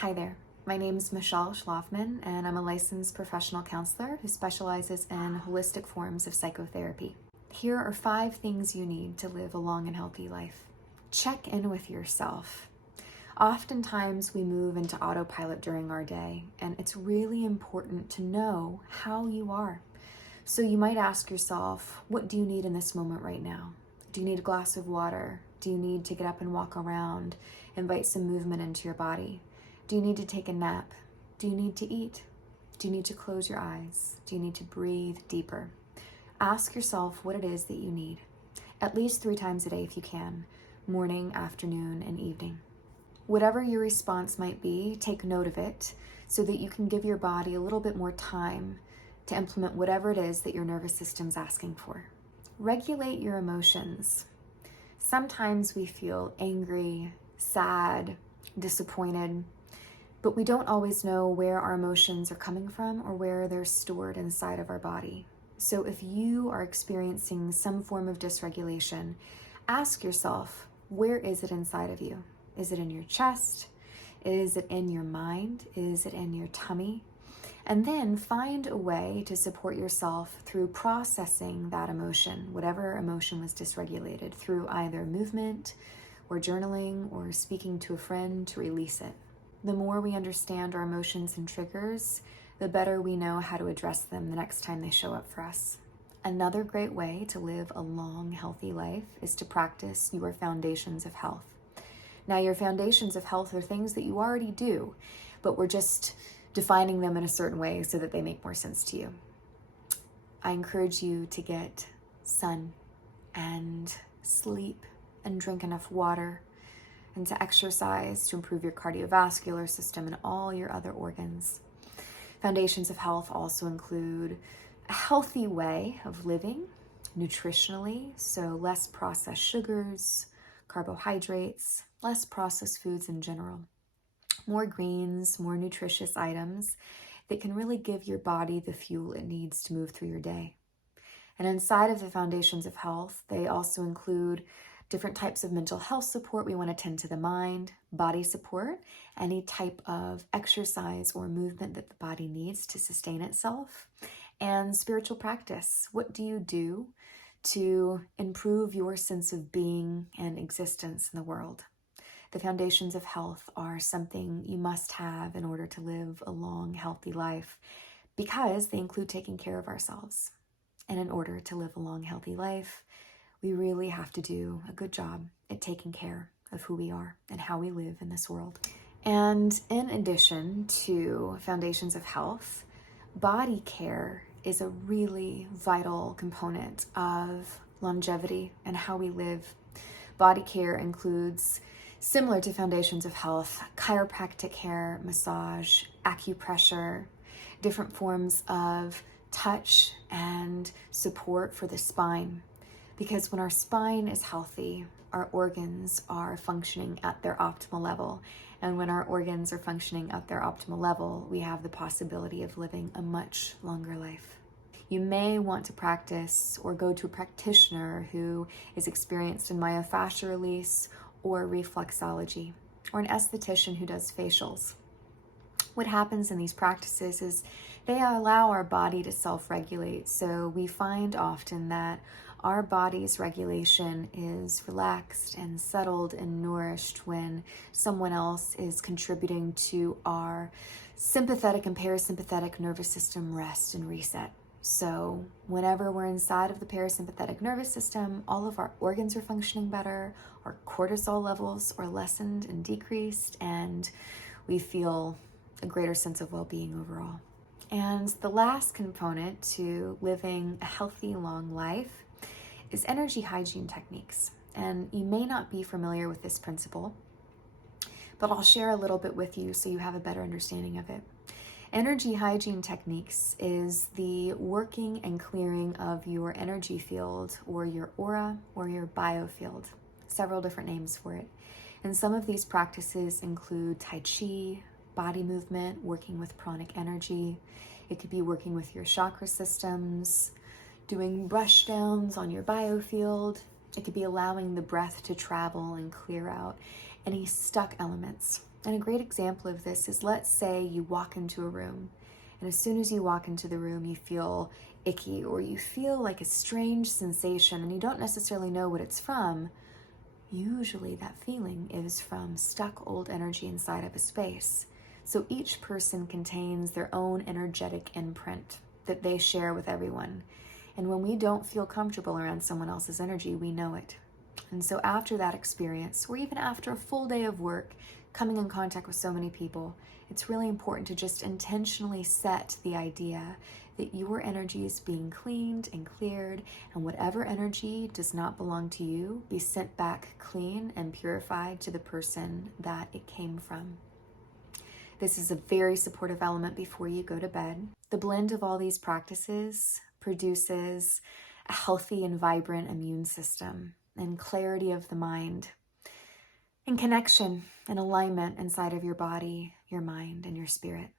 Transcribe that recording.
Hi there. My name is Michelle Schlafman, and I'm a licensed professional counselor who specializes in holistic forms of psychotherapy. Here are 5 things you need to live a long and healthy life. Check in with yourself. Oftentimes we move into autopilot during our day, and it's really important to know how you are. So you might ask yourself, what do you need in this moment right now? Do you need a glass of water? Do you need to get up and walk around, invite some movement into your body? Do you need to take a nap? Do you need to eat? Do you need to close your eyes? Do you need to breathe deeper? Ask yourself what it is that you need, at least 3 times a day if you can, morning, afternoon, and evening. Whatever your response might be, take note of it so that you can give your body a little bit more time to implement whatever it is that your nervous system's asking for. Regulate your emotions. Sometimes we feel angry, sad, disappointed, but we don't always know where our emotions are coming from or where they're stored inside of our body. So if you are experiencing some form of dysregulation, ask yourself, where is it inside of you? Is it in your chest? Is it in your mind? Is it in your tummy? And then find a way to support yourself through processing that emotion, whatever emotion was dysregulated, through either movement or journaling or speaking to a friend to release it. The more we understand our emotions and triggers, the better we know how to address them the next time they show up for us. Another great way to live a long, healthy life is to practice your foundations of health. Now, your foundations of health are things that you already do, but we're just defining them in a certain way so that they make more sense to you. I encourage you to get sun and sleep and drink enough water, and to exercise to improve your cardiovascular system and all your other organs. Foundations of health also include a healthy way of living nutritionally, so less processed sugars, carbohydrates, less processed foods in general, more greens, more nutritious items that can really give your body the fuel it needs to move through your day. And inside of the foundations of health, they also include different types of mental health support. We want to tend to the mind, body support, any type of exercise or movement that the body needs to sustain itself, and spiritual practice. What do you do to improve your sense of being and existence in the world? The foundations of health are something you must have in order to live a long, healthy life, because they include taking care of ourselves. And in order to live a long, healthy life, we really have to do a good job at taking care of who we are and how we live in this world. And in addition to foundations of health, body care is a really vital component of longevity and how we live. Body care includes, similar to foundations of health, chiropractic care, massage, acupressure, different forms of touch and support for the spine. Because when our spine is healthy, our organs are functioning at their optimal level. And when our organs are functioning at their optimal level, we have the possibility of living a much longer life. You may want to practice or go to a practitioner who is experienced in myofascial release or reflexology, or an esthetician who does facials. What happens in these practices is they allow our body to self-regulate. So we find often that our body's regulation is relaxed and settled and nourished when someone else is contributing to our sympathetic and parasympathetic nervous system rest and reset. So whenever we're inside of the parasympathetic nervous system, all of our organs are functioning better, our cortisol levels are lessened and decreased, and we feel a greater sense of well-being overall. And the last component to living a healthy, long life is energy hygiene techniques. And you may not be familiar with this principle, but I'll share a little bit with you so you have a better understanding of it. Energy hygiene techniques is the working and clearing of your energy field or your aura or your biofield, several different names for it. And some of these practices include Tai Chi, body movement, working with pranic energy. It could be working with your chakra systems, doing brush downs on your biofield. It could be allowing the breath to travel and clear out any stuck elements. And a great example of this is, let's say you walk into a room, and as soon as you walk into the room, you feel icky, or you feel like a strange sensation, and you don't necessarily know what it's from. Usually that feeling is from stuck old energy inside of a space. So each person contains their own energetic imprint that they share with everyone. And when we don't feel comfortable around someone else's energy, we know it. And so after that experience, or even after a full day of work, coming in contact with so many people, it's really important to just intentionally set the idea that your energy is being cleaned and cleared, and whatever energy does not belong to you be sent back clean and purified to the person that it came from. This is a very supportive element before you go to bed. The blend of all these practices produces a healthy and vibrant immune system, and clarity of the mind, and connection and alignment inside of your body, your mind, and your spirit.